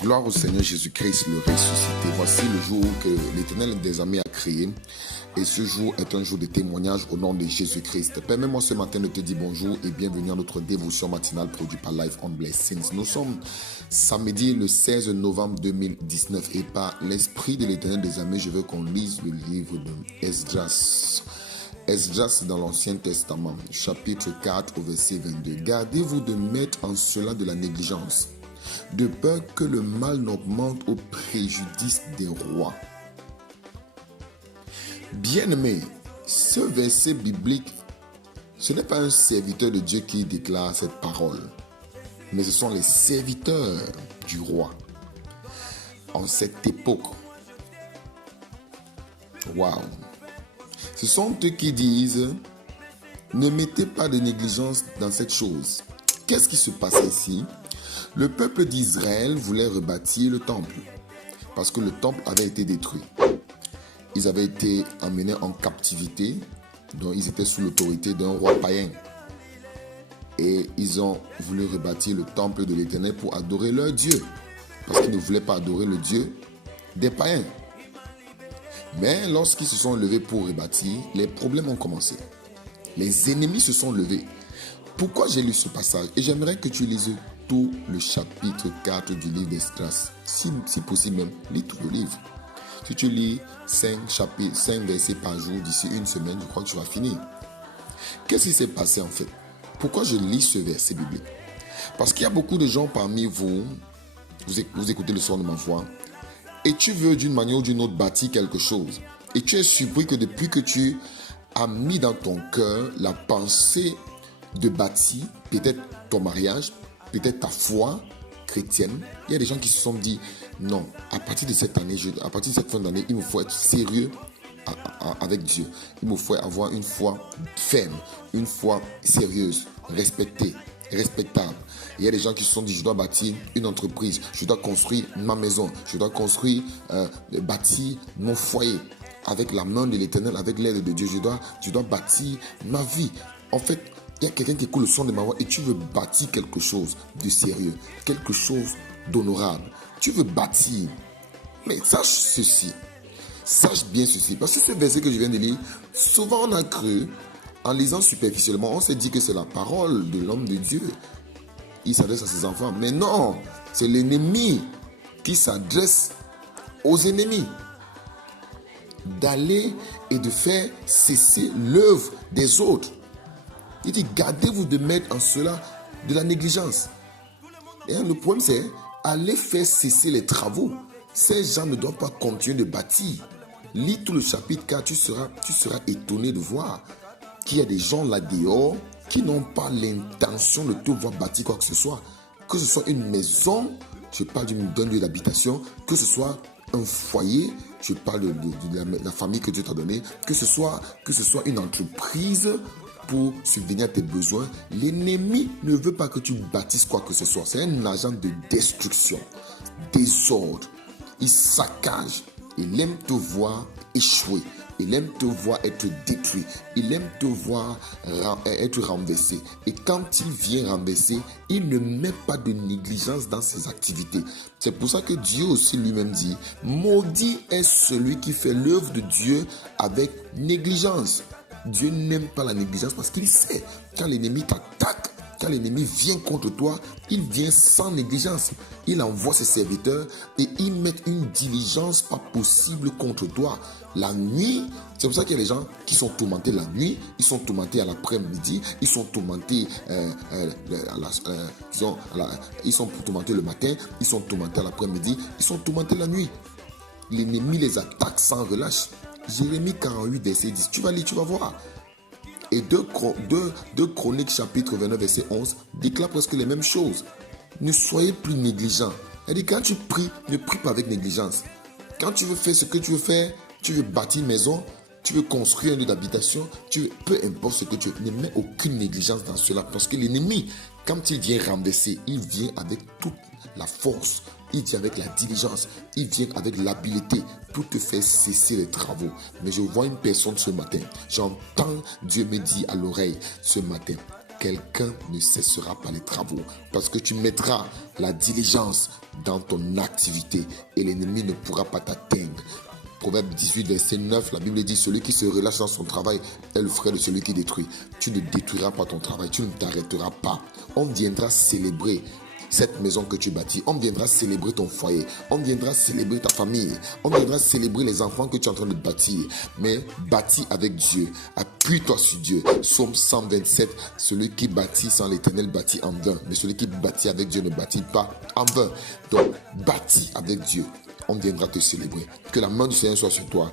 Gloire au Seigneur Jésus-Christ, le ressuscité. Voici le jour que l'Éternel des armées a créé. Et ce jour est un jour de témoignage au nom de Jésus-Christ. Permets-moi ce matin de te dire bonjour et bienvenue à notre dévotion matinale produite par Life on Blessings. Nous sommes samedi le 16 novembre 2019 et par l'Esprit de l'Éternel des armées, je veux qu'on lise le livre de Esdras. Esdras dans l'Ancien Testament, chapitre 4 au verset 22. Gardez-vous de mettre en cela de la négligence, de peur que le mal n'augmente au préjudice des rois. Bien-aimé, ce verset biblique, ce n'est pas un serviteur de Dieu qui déclare cette parole, mais ce sont les serviteurs du roi en cette époque. Waouh! Ce sont eux qui disent, ne mettez pas de négligence dans cette chose. Qu'est-ce qui se passait ici? Le peuple d'Israël voulait rebâtir le temple parce que le temple avait été détruit. Ils avaient été emmenés en captivité, donc ils étaient sous l'autorité d'un roi païen. Et ils ont voulu rebâtir le temple de l'Éternel pour adorer leur Dieu, parce qu'ils ne voulaient pas adorer le Dieu des païens. Mais lorsqu'ils se sont levés pour rebâtir, les problèmes ont commencé. Les ennemis se sont levés. Pourquoi j'ai lu ce passage? Et j'aimerais que tu lises tout le chapitre 4 du livre d'Esdras. Si possible même, lis tout le livre. Si tu lis 5 versets par jour d'ici une semaine, je crois que tu vas finir. Qu'est-ce qui s'est passé en fait? Pourquoi je lis ce verset biblique? Parce qu'il y a beaucoup de gens parmi vous, vous écoutez le son de ma voix, et tu veux d'une manière ou d'une autre bâtir quelque chose. Et tu es surpris que depuis que tu as mis dans ton cœur la pensée de bâtir, peut-être ton mariage, peut-être ta foi chrétienne, il y a des gens qui se sont dit, non, à partir de cette année, à partir de cette fin d'année, il me faut être sérieux avec Dieu. Il me faut avoir une foi ferme, une foi sérieuse, respectable. Il y a des gens qui se sont dit, je dois bâtir une entreprise, je dois construire ma maison, je dois construire, bâtir mon foyer avec la main de l'Éternel, avec l'aide de Dieu. Je dois bâtir ma vie. En fait, il y a quelqu'un qui écoute le son de ma voix et tu veux bâtir quelque chose de sérieux, quelque chose d'honorable. Tu veux bâtir. Mais sache bien ceci. Parce que ce verset que je viens de lire, souvent on a cru, en lisant superficiellement, on s'est dit que c'est la parole de l'homme de Dieu. Il s'adresse à ses enfants. Mais non, c'est l'ennemi qui s'adresse aux ennemis. D'aller et de faire cesser l'œuvre des autres. Il dit, gardez-vous de mettre en cela de la négligence. Et le problème c'est, allez faire cesser les travaux. Ces gens ne doivent pas continuer de bâtir. Lis tout le chapitre 4, tu seras étonné de voir qu'il y a des gens là dehors qui n'ont pas l'intention de te voir bâtir quoi que ce soit. Que ce soit une maison, je parle d'un lieu d'habitation, que ce soit un foyer, je parle de la famille que Dieu t'a donnée, que ce soit une entreprise pour subvenir à tes besoins. L'ennemi ne veut pas que tu bâtisses quoi que ce soit. C'est un agent de destruction, désordre. Il saccage. Il aime te voir échouer. Il aime te voir être détruit. Il aime te voir être renversé. Et quand il vient renverser, il ne met pas de négligence dans ses activités. C'est pour ça que Dieu aussi lui-même dit, maudit est celui qui fait l'œuvre de Dieu avec négligence. Dieu n'aime pas la négligence parce qu'il sait, quand l'ennemi t'attaque, quand l'ennemi vient contre toi, il vient sans négligence. Il envoie ses serviteurs et ils mettent une diligence pas possible contre toi. La nuit, c'est pour ça qu'il y a des gens qui sont tourmentés la nuit, ils sont tourmentés à l'après-midi, ils sont tourmentés ils sont tourmentés le matin, ils sont tourmentés à l'après-midi, ils sont tourmentés la nuit. L'ennemi les attaque sans relâche. Jérémie 48, verset 10. Tu vas lire, tu vas voir. Et 2 Chroniques, chapitre 29, verset 11, déclare presque les mêmes choses. Ne soyez plus négligents. Elle dit, quand tu pries, ne prie pas avec négligence. Quand tu veux faire ce que tu veux faire, tu veux bâtir une maison, tu veux construire un lieu d'habitation, peu importe ce que tu veux, ne mets aucune négligence dans cela. Parce que l'ennemi, quand il vient renverser, il vient avec toute la force. Il vient avec la diligence, il vient avec l'habileté pour te faire cesser les travaux. Mais je vois une personne ce matin, j'entends Dieu me dire à l'oreille ce matin, quelqu'un ne cessera pas les travaux. Parce que tu mettras la diligence dans ton activité et l'ennemi ne pourra pas t'atteindre. Proverbe 18, verset 9, la Bible dit, celui qui se relâche dans son travail est le frère de celui qui détruit. Tu ne détruiras pas ton travail, tu ne t'arrêteras pas. On viendra célébrer cette maison que tu bâtis. On viendra célébrer ton foyer. On viendra célébrer ta famille. On viendra célébrer les enfants que tu es en train de bâtir. Mais bâtis avec Dieu. Appuie-toi sur Dieu. Psaume 127, celui qui bâtit sans l'Éternel bâtit en vain. Mais celui qui bâtit avec Dieu ne bâtit pas en vain. Donc, bâtis avec Dieu. On viendra te célébrer. Que la main du Seigneur soit sur toi.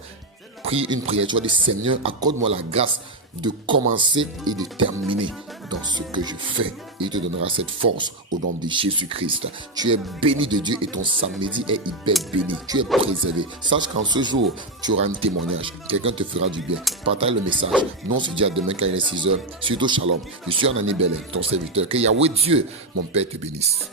Prie une prière. Tu vas dire, Seigneur, accorde-moi la grâce de commencer et de terminer dans ce que je fais. Il te donnera cette force au nom de Jésus-Christ. Tu es béni de Dieu et ton samedi est hyper béni. Tu es préservé. Sache qu'en ce jour, tu auras un témoignage. Quelqu'un te fera du bien. Partage le message. Nous on se dit à demain quand il est 6 heures. Surtout shalom. Je suis Anani Bellet, ton serviteur. Que Yahweh Dieu, mon Père, te bénisse.